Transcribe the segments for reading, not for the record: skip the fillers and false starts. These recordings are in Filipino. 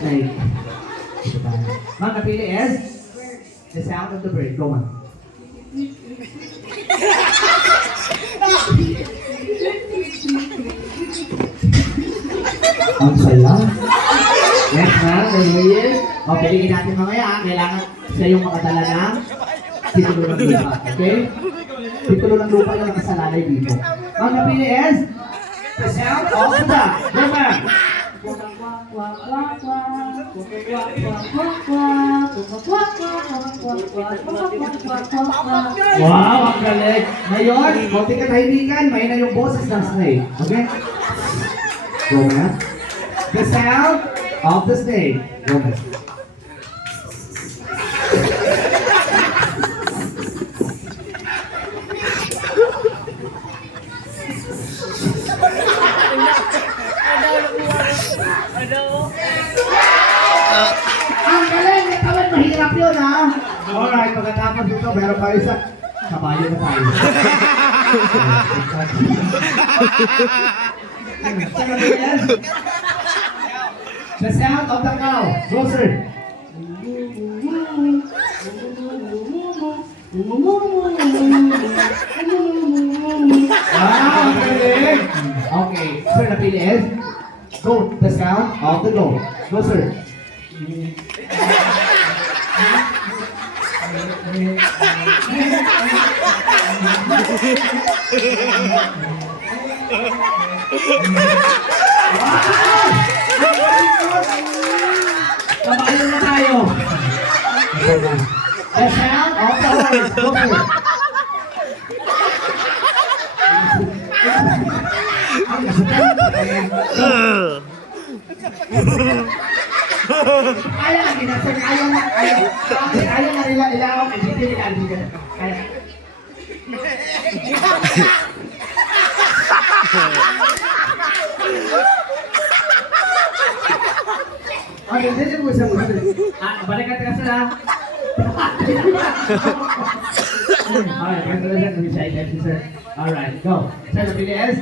snake. Ma'am, napili is? The sound of the bird. Go, ma'am. Ang saya. Next, ma'am. Ayun. O, piliin natin mamaya. Kailangan siya yung makadala ng titulo ng lupa. Okay? Titulo ng lupa yung nakasalalay dito. Ma'am, napili is? The sound of the duck. Go, ma'am. Wow, ang galing. Ngayon, konti katahimikan, may na yung boses ng snake. Okay? Go, ma'am. The sound of the snake. Go, ma'am. Ang galing! Natawan, mahirap yun, ha? Alright, pagkatapos dito, meron pa isa. Kabayo na tayo. The sound of the cow. Go, sir. Wow, ang galing! Okay, sir, napili is? Go, the sound of the goat. Go, sir. Kabayo na tayo. The sound of the horse. Go, sir. Kaya na ginasal, kaya na nila ilaw, hindi nila albigan. Kaya. Okay, hindi mo sa mga. Balikan ka sila. Alright, congratulations to Mr. Identity, sir. Alright, go. Sir, napili is?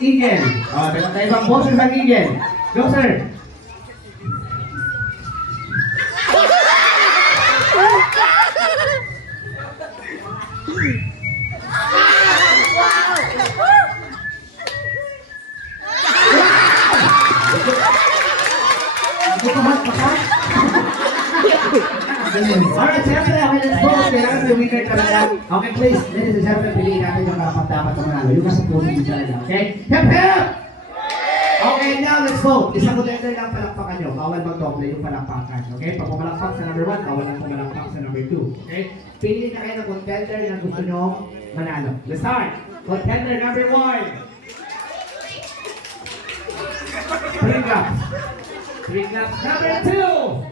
Eagle. Meron tayo ibang boses ng eagle. Go, sir. Alright, siyempre, okay, let's go. Kailangan may winner talaga. Okay, please, ladies and gentlemen, piliin natin yung dapat manalo. Yung nasa puso din talaga, okay? Hep, hep! Okay, now let's go. Isang contender lang palakpakan nyo. Bawal mag-double yung palakpakan, okay? Pag pumalakpak sa number 1, bawal lang pumalakpak sa number 2, okay? Piliin na kayo ng contender na gusto nyo manalo. Let's start. Contender number 1. 3 claps. 3 claps. Number 2.